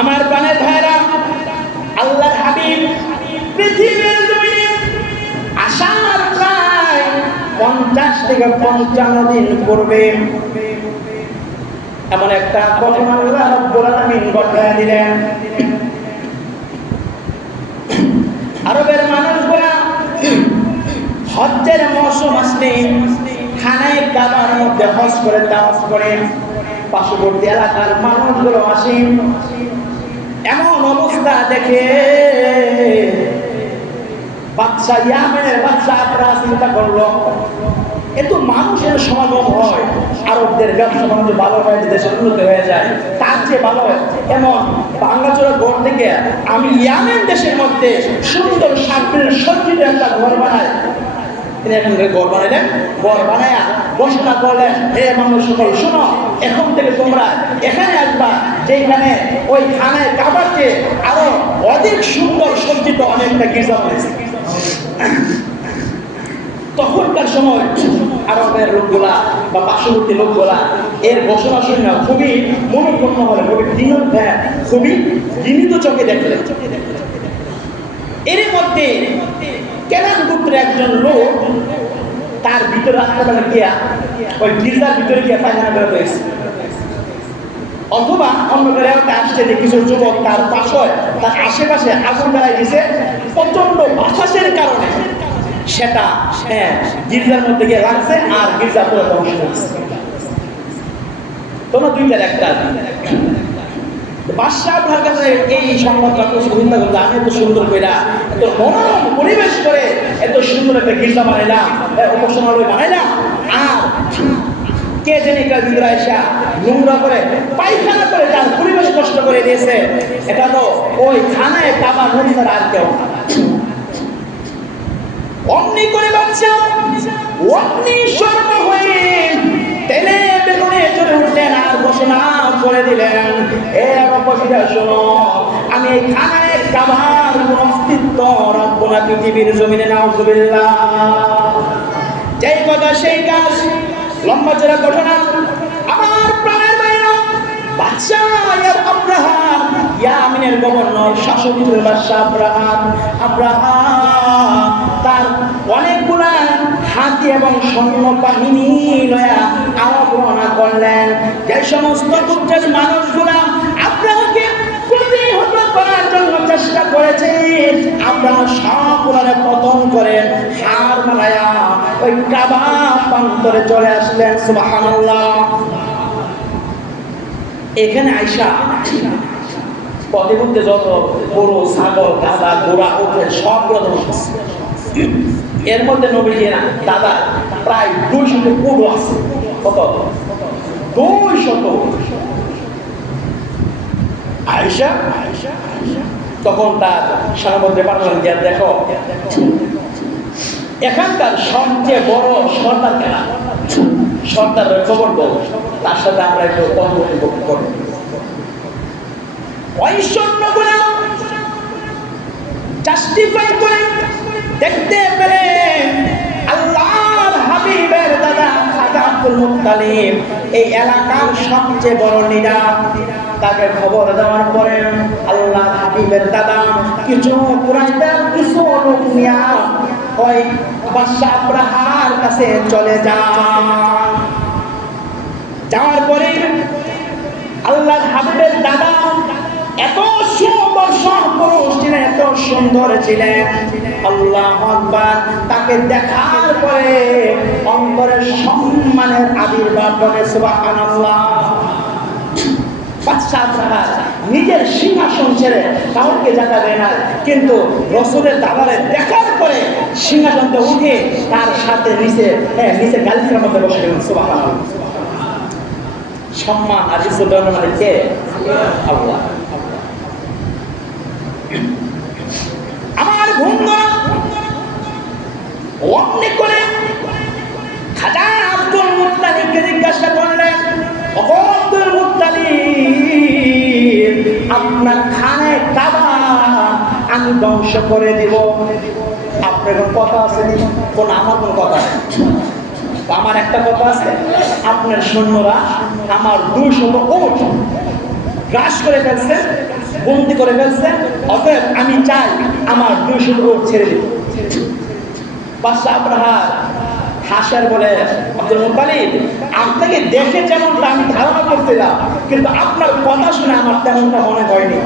আমার প্রাণের ভাইরা, আল্লাহর হাবিব পৃথিবীর জমিনে আসার প্রায় 50 থেকে 55 দিন পূর্বে এমন একটা ঘটনা আল্লাহ রাব্বুল আলামিন ঘটায় দিলেন। আরবের মানুষগুলা হজ্জের মৌসুম আসলে খানায় কাবার মধ্যে হজ করে তাওয়াফ করে, পার্শ্ববর্তী এলাকার মানুষগুলো আসে। এমন অবস্থা দেখে বাদশা ইয়ামেনের বাদশা আবরাহা চিন্তা করলো, এত মানুষের সমাগম হয়, আরবদের ব্যবসা বাণিজ্য ভালো হয়, দেশের উন্নতি হয়ে যায়, তার চেয়ে ভালো হয় এমন বাংলাচোরা ঘর থেকে আমি ইয়ামেন দেশের মধ্যে সুন্দর সার্বিক সজ্জিত একটা ঘর বানাই। তিনি এখান থেকে ঘর বানাইলেন, ঘর বানায়া ঘোষণা করলেন, হে মানুষ সকল শোনো, এখন থেকে তোমরা এখানে আসবা, যেখানে ওই খানায় কাবার চেয়ে আরো অধিক সুন্দর সজ্জিত অনেকটা গির্জা বানাইছে। তখনকার সময় আরবের লোকগুলা বা পার্শ্ববর্তী লোকগুলা এর ঘোষণা শুনে খুবই মনোক্ষুণ্ণ হলেন, খুবই ঘৃণিত চোখে দেখলেন। এর মধ্যে কেনান গোত্রের একজন লোক তার ভিতরে রাস্তাবেলা গিয়া ওই গির্জার ভিতরে গিয়া পায়খানা করে রয়েছে, অথবা অন্য একটা আসছে যে কিছু যুবক তার পাশে তার আশেপাশে আগুন জ্বালাই দিয়েছে প্রচন্ড বাতাসের কারণে, সেটা গির্জার মধ্যে গিয়ে লাগছে আর গির্জা পুরো ধ্বংস হয়েছে। তোমার দুইটার একটা বাদশা আপনার কাছে এই সংবাদটা চিন্তা করতে, আমি এত সুন্দর করে এত মনোরম পরিবেশ করে এত সুন্দর একটা গির্জা বানাইলাম, উপাসনালয় বানাইলাম, আর কে জানি কার ভিতরে এসে নোংরা করে পায়খানা করে তার পরিবেশ নষ্ট করে দিয়েছে। এটা তো ওই খানায় কাবা নদীর আর কেউ অমনি করে বাচ্চা অমনি স্বর্ণ হয়ে তেলে বেগুনে চলে উঠলেন আর ঘোষণা করে দিলেন, এ অপসিরা শোনো, আমি এই খানায় কাবার অস্তিত্ব রাখবো না পৃথিবীর জমিনে, নাউযুবিল্লাহ। যেই কথা সেই কাজ, লম্বা চড়া ঘটনা। আমার প্রাণের বাইরা বাদশা আবরাহা, ইয়ামিনের গভর্নর শাসক বাদশা আবরাহা তার অনেকগুলা হাতি এবং সৈন্য বাহিনী লয়া আরব রওনা করলেন। যে সমস্ত গোত্রের মানুষগুলা আবরাহাকে প্রতিহত করার জন্য চেষ্টা করেছে, আবরাহা সবগুলারে পতন করে হার মানায়া ওই কাবা প্রান্তরে চলে আসলেন। সুবহানাল্লাহ। এখানে আয়েশা পথে মধ্যে যত গরু, ছাগল, গাধা, ঘোড়া, উঠে সবগুলো ধ্বংস। এর মধ্যে নবীজির দাদা প্রায় 200 গরু আছে। কত? 200। আয়েশা তখন তার সারামধ্যে পাঠালেন, যে দেখো এখানকার সবচেয়ে বড় সর্দার কেনা, সর্দারের খবর বল, তার সাথে আমরা একটু কথোপকথন করব। ওই সৈন্যগুলো জাস্টিফাই করে দেখতে পেলেন আল্লাহর হাবিবের দাদা খাজা আব্দুল মুত্তালিব এই এলাকার সবচেয়ে বড় লিডার। তাকে খবর দেওয়ার পরে আল্লাহর হাবিবের দাদা কিছু কুরাইশদের কিছু লোক নিয়ে ওই বাদশা আবরাহার কাছে চলে যান। যাওয়ার পরে আল্লাহর হাবিবের দাদা এত সুদর্শন পুরুষ ছিলেন, এত সুন্দর ছিলেন, আল্লাহু আকবার। তাকে দেখার পরে অন্তরে সম্মানের আবির্ভাব ঘটে। সুবহানাল্লাহ। বাদশা আবরাহা নিজের সিংহাসন ছেড়ে কাউকে জাগাবে না, কিন্তু রাসূলের দাদারে দেখার পরে সিংহাসনতে উঠে তার সাথে নিচে গালিচার মধ্যে বসে গেলেন। সুবহানাল্লাহ। সম্মান আর ইজ্জত মানে কে? আল্লাহ। আমার বন্ধুরা অমনি করে খাজা আব্দুল মুত্তালিবকে জিজ্ঞাসা করলেন, আব্দুল মুত্তালিব, আপনার খানে কাবা আমি ধ্বংস করে দিব, আপনার কোন কথা আছে? কোন আমার কোন কথা নেই। আমার একটা কথা আছে, আপনার সৈন্যরা আমার 200 উট গ্রাস করে ফেলছে, বন্দি করে ফেলছে। অতএব আমি চাই আমার 200 উট ছেড়ে দিতে। বাদশা আব্রাহা হাসার বলে, আব্দুল মুত্তালিব, আপনাকে দেখে যেমনটা আমি ধারণা করছিলাম, কিন্তু আপনার কথা শুনে আমার তেমনটা মনে হয়নি।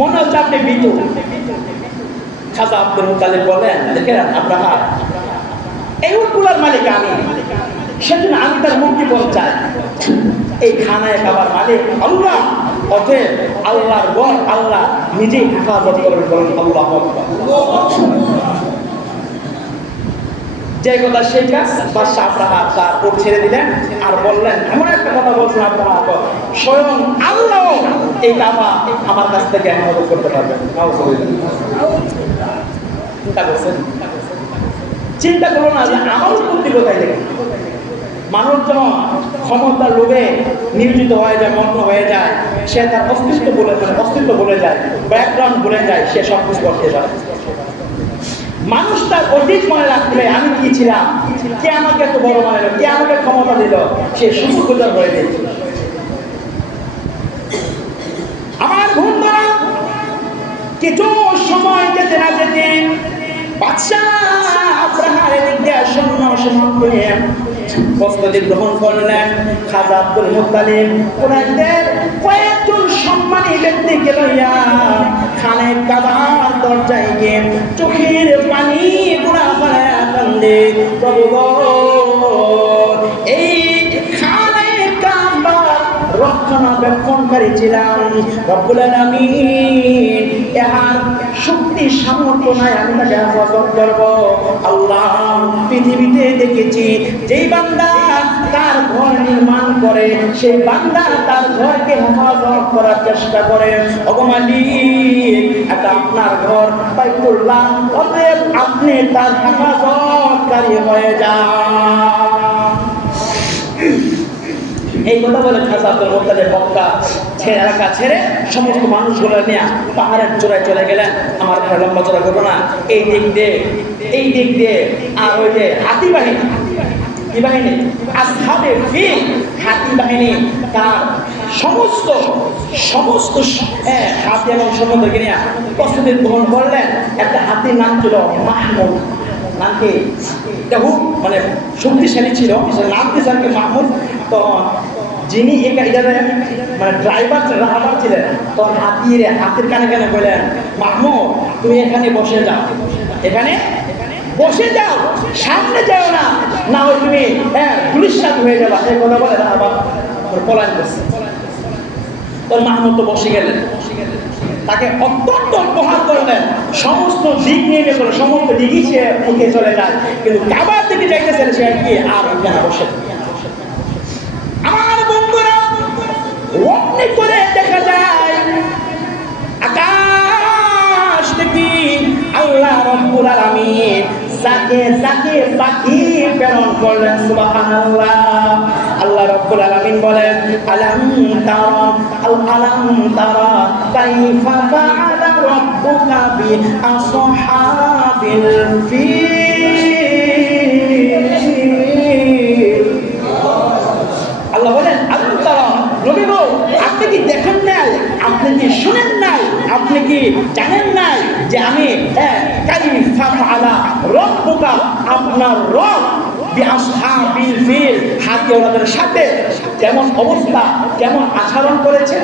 মনে হচ্ছে আপনি ভীতু। খাজা আব্দুল মুত্তালিব বলেন, দেখেন আব্রাহা, এই উটগুলোর মালিক আমি, সেজন্য আমি তার মুক্তিপণ চাই। এই খানায় খাবার মালিক আল্লাহ, অতএব আল্লাহর ঘর আল্লাহ নিজেই হেফাজত করবেন। বলেন আল্লাহু আকবার। যে কথা সেই কাজ। বাদশা আব্রাহা তার উট ছেড়ে দিলেন আর বললেন, এমন একটা কথা বলছেন আব্রাহা, স্বয়ং আল্লাহ এই কাবা আমার কাছ থেকে হেফাজত করতে পারবেন। চিন্তা করছেন? চিন্তা করো না যে আমার উৎপত্তি কোথায় থেকে। মানুষ যখন ক্ষমতার লোভে নিয়োজিত হয়ে যায়, মগ্ন হয়ে যায়, সে তার অস্তিত্ব বলে যায়, ব্যাকগ্রাউন্ড বলে যায়, সে সব কিছু করতে যায়। মানুষ তার অতীত মনে রাখলে আমি কি ছিলাম, কে আমাকে এত বড় বানালো, কে আমাকে ক্ষমতা দিল, সে শুকরগুজার হয়ে যায়। আমার বন্ধুরা, কিছু সময় যেতে না যেতে বাদশা আব্রাহার এদিক দিয়ে সৈন্য সমাপ্ত হয়ে প্রস্তুতি গ্রহণ করলেন। খাজা আব্দুল মুত্তালিব কুরাইশদের কয়েকজন সম্মানী ব্যক্তিকে লইয়া খানে কাবার দরজায় গিয়ে চোখের পানি গুণা ফেলে কান্দে, প্রভু গো, এই খানে কাবার রক্ষণাবেক্ষণকারী ছিলাম, রব্বুল আলামিন এর শক্তি সামর্থ্য নাই আমি তাকে হেফাজত করব। আল্লাহ, পৃথিবীতে দেখেছি যেই বান্দা তার ঘর নির্মাণ করে, সেই বান্দা তার ঘরকে হেফাজত করার চেষ্টা করে। ওগো মালিক, এটা আপনার ঘর বাইতুল্লাহ, অতএব আপনি তার হেফাজতকারী হয়ে যান। এই কথা বলে খাজা আব্দুল মুত্তালিব মক্কা এলাকা ছেড়ে সমস্ত মানুষগুলো নিয়ে পাহাড়ের চূড়ায় চলে গেলেন। আমার লম্বা চড়া ঘটনা। এই দিক দিয়ে আর ওই যে হাতি বাহিনী, কি বাহিনী, আসহাবে ফিল, হাতি বাহিনী তার সমস্ত হাতি এবং সমুদ্রকে নিয়ে প্রস্তুতি গ্রহণ করলেন। একটা হাতির নাম ছিল মাহমুদ। নাম কি? মানে শক্তিশালী ছিল, নাম দিয়েছে আর কি মাহমুদ। তো যিনি মানে ড্রাইভার ছিলেন, তখন হাতির কানে কানে বললেন, মাহমুদ তুমি এখানে বসে যাও, এখানে বসে যাও, সামনে যাও না, না হয় তুমি পুলিশ সাথে হয়ে যাবা। এই কথা বলে পলায়ন করছে। তোর মাহমুদ তো বসে গেলেন, তাকে অত্যন্ত উপহার করলেন, সমস্ত দিক নিয়ে গেল, সমস্ত দিকই সে মুখে চলে যায়, কিন্তু কাবার দিকে যাইতেছেন সে কি আর এখানে বসে। আমার বন্ধুরা, অগ্নি করে দেখা যায় আকাশ থেকে আল্লাহ রাব্বুল আলামিন যাকে পাখি প্রেরণ করলেন। সুবহানাল্লাহ। আল্লাহ রাব্বুল আলামিন বলেন, আলাম তারা কাইফা ফাআলা রাব্বুকা বি আসহাবিল ফিল। আল্লাহ বলেন, আলাম তারা, নবী গো, আপনি কি দেখেন নাই, আপনি কি শুনেন নাই, আপনি কি জানেন নাই যে আমি কাইফা ফাআলা রাব্বুকা, আপনার রব বিআসহাবিল ফিল, হাতি ওনাদের সাথে কেমন অবস্থা, কেমন আচরণ করেছে।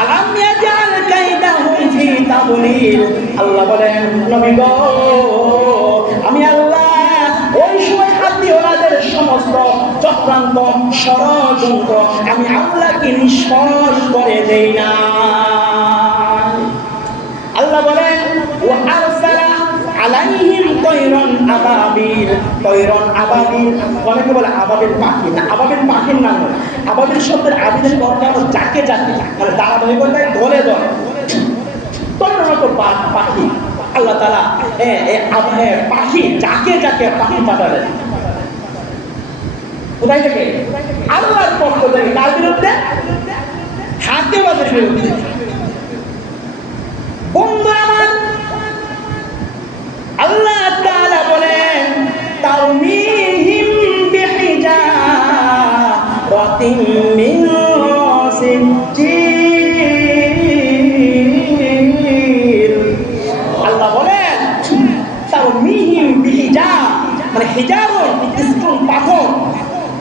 আলাম ইয়াজাল কাইদাহুম ফি তাদলিল। আল্লাহ বলেন, নবী গো, আমি আল্লাহ ওই সময় হাতি ওনাদের সমস্ত চক্রান্ত ষড়যন্ত্র আমি আল্লাহকে নিষ্ফল করে দেই না। আল্লাহ বলেন, ওয়া আরসালা আলাইহিম তায়রান আবাবিল। তায়রান আবাবিল, অনেকে বলে আবাবিল পাখি, না, আবাবিল পাখির নাম নয়। আবাবিল শব্দের আবিদের অর্থ হলো যাকে মানে ধারাবাহিকতায় দলে দলে তন্নত পাখি। আল্লাহ তাআলা পাখি যাকে পাখি পাঠালেন। কোথায় থেকে? আল্লাহর পক্ষ থেকে। কার বিরুদ্ধে? হাতিবাদের বিরুদ্ধে। বন্ধু আমার, আল্লাহ তাআলা বলেন, তারমিহিম বিহিজারাতিন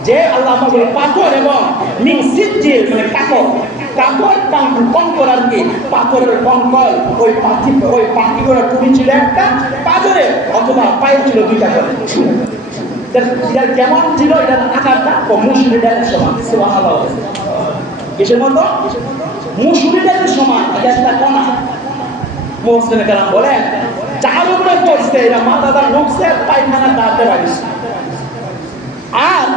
যে আল্লাহ বলে পাথর এবং মিন সিজ্জিল মানে কাপড় কঙ্কর আর কি, পাথরের কঙ্কর, ওই পাখিগুলো টুপি ছিল একটা পাথরে অথবা পায়ে ছিল দুইটা করে। এটার কেমন ছিল, এটার আকারটা মুসুরি ডালের সমান। সুবহানাল্লাহ। কিসের মতো? মুসুরি ডালের সমান। এটা একটা কণা। মুফাসসিরিনে কেরাম বলেন যার উপরে পড়ছে এটা মাথাটা ঢুকছে, পায়খানা দাঁড়াতে পারিস, আর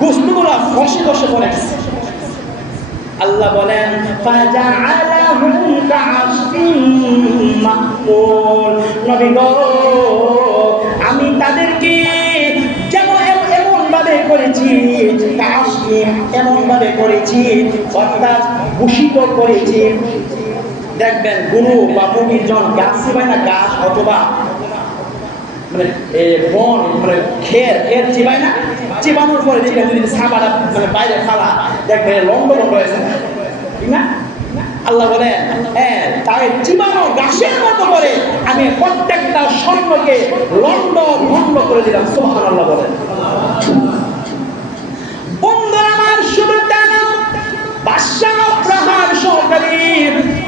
গোশতগুলো ফসে ফসে পড়ে গেছে। আল্লাহ বলেন ফাজাআলাহুম কাআসফিন মাকুল। নবী গো, আমি তাদেরকে যেমন এমন ভাবে করেছি, কাআসফিন এমন ভাবে করেছি, অর্থাৎ ভূষিত করেছি। দেখবেন গরু বা মুরগির জন গাছ চিবায় না, গাছ অথবা মানে বন মানে খের চিবায় না, চিবানোর পরে দেখবেন যদি সাবাটা মানে বাইরে ফালা দেখবেন লম্ব হয়েছে, ঠিক না? আল্লাহ বলেন হ্যাঁ, তাই চিবানো গাছের মতো করে আমি প্রত্যেকটা স্বর্ণকে লন্ড ভন্ড করে দিলাম। সুবহানাল্লাহ বলেন। বন্ধুরা আমার, শুধু তা না, বাদশাহ প্রহার সহকারী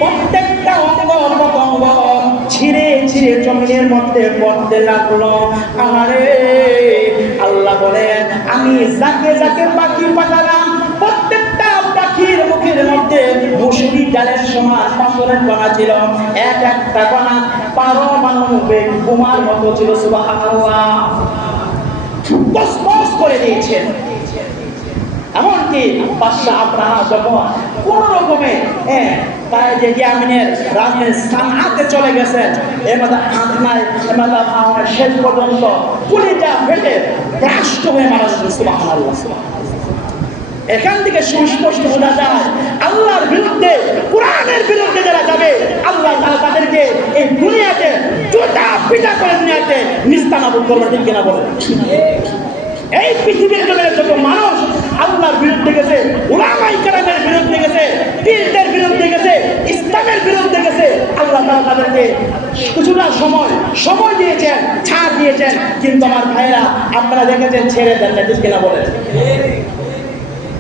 প্রত্যেকটা অঙ্গ প্রত্যঙ্গ ছিঁড়ে ছিঁড়ে জমিনের মধ্যে পড়তে লাগলো। আরে আল্লাহ বলেন আমি যাকে যাকে পাখি পাঠালাম প্রত্যেকটা পাখির মুখের মধ্যে মুসুরি ডালের সমান পাথরের কণা ছিল, এক একটা কণা পারমাণবিক বোমার মতো ছিল। সুবহানাল্লাহ। তসতস করে দিয়েছেন। এমনকি বাদশাহ আব্রাহা যখন কোন রকমে তাই যে ইয়ামিনের রাজধানী সানআতে চলে গেছেন, হাত নাই শেষ পর্যন্ত কলিজা ফেটে ব্রাষ্ট হয়ে মারা গেছে। সুবহানাল্লাহ। এখান থেকে সুস্পষ্ট বোঝা যায় আল্লাহর বিরুদ্ধে, কোরআনের বিরুদ্ধে যারা যাবে আল্লাহ তাআলা তাদেরকে এই দুনিয়াতে জুতা পিটা করে দুনিয়াতে নিস্তানাবুদ করবে। ঠিক কিনা বলেন? এই পৃথিবীর জন্য যত মানুষ আল্লাহর বিরুদ্ধে গেছে, উলামায়ে কেরামের বিরুদ্ধে গেছে, পীরদের বিরুদ্ধে গেছে, ইসলামের বিরুদ্ধে গেছে, আল্লাহ তাআলা তাদেরকে কিছুটা সময় দিয়েছেন, ছাড় দিয়েছেন। কিন্তু আমার ভাইরা আপনারা দেখেছেন ছেড়ে দেন না। ঠিক কিনা বলেন?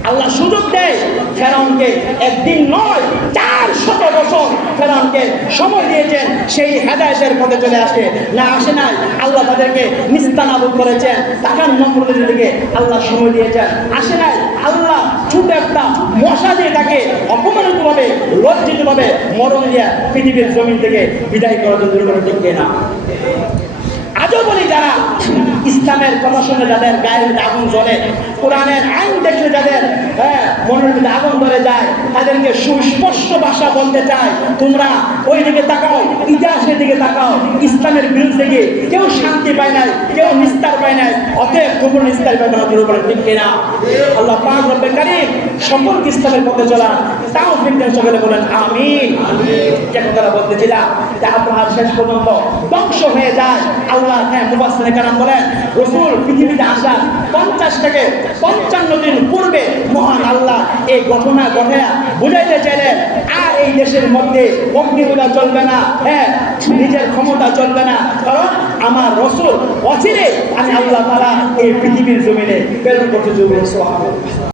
আল্লাহ সুযোগ দেয় ফেরাউনকে, একদিন নয় 400 বছর ফেরাউনকে সময় দিয়েছেন সেই হেদায়েতের পথে চলে আসে না, আসে নাই। আল্লাহ তাদেরকে নিস্তানাবুদ করেছেন, তাকান নমরুদের দিকে আল্লাহ সময় দিয়েছেন, আসে নাই। আল্লাহ ছোট একটা মশা দিয়ে তাকে অপমানিতভাবে লজ্জিতভাবে মরণ দিয়া পৃথিবীর জমিন থেকে বিদায় করার জন্য। ঠিক না? আজও বলি যারা ইসলামের কথা শুনে যাদের গায়ের মধ্যে আগুন জ্বলে, কোরআনের আইন দেখলে যাদের মনের মধ্যে আগুন ধরে যায়, তাদেরকে সুস্পষ্ট ভাষা বলতে চায় তোমরা ওই দিকে তাকাও, ইতিহাসের দিকে তাকাও। ইসলামের বিরুদ্ধে গিয়ে কেউ শান্তি পায় নাই, কেউ নিস্তার পায় নাই, অতএব তোমরা নিস্তার পাবে না। ঠিক কিনা? আল্লাহ পাক রব্বে কারীম সকলকে ইসলামের পথে চলা তাও ফিরতেন। সকলে বলেন আমিন। যে কথাটা বলতেছিলাম যে আব্রাহাম শেষ পর্যন্ত ধ্বংস হয়ে যায়। আল্লাহ মুফাসসিরিনে কেরাম বলেন রাসূল পৃথিবীতে আসার 50 থেকে 55 দিন পূর্বে মহান আল্লাহ এই ঘটনা ঘটায়া বুঝাইতে চাইলেন আর এই দেশের মধ্যে অগ্নিপূজা চলবে না, নিজের ক্ষমতা চলবে না, কারণ আমার রাসূল অচিরে আমি আল্লাহ তাআলা এই পৃথিবীর জমিনে প্রেরণ করতে চলবে। সুবহানাল্লাহ।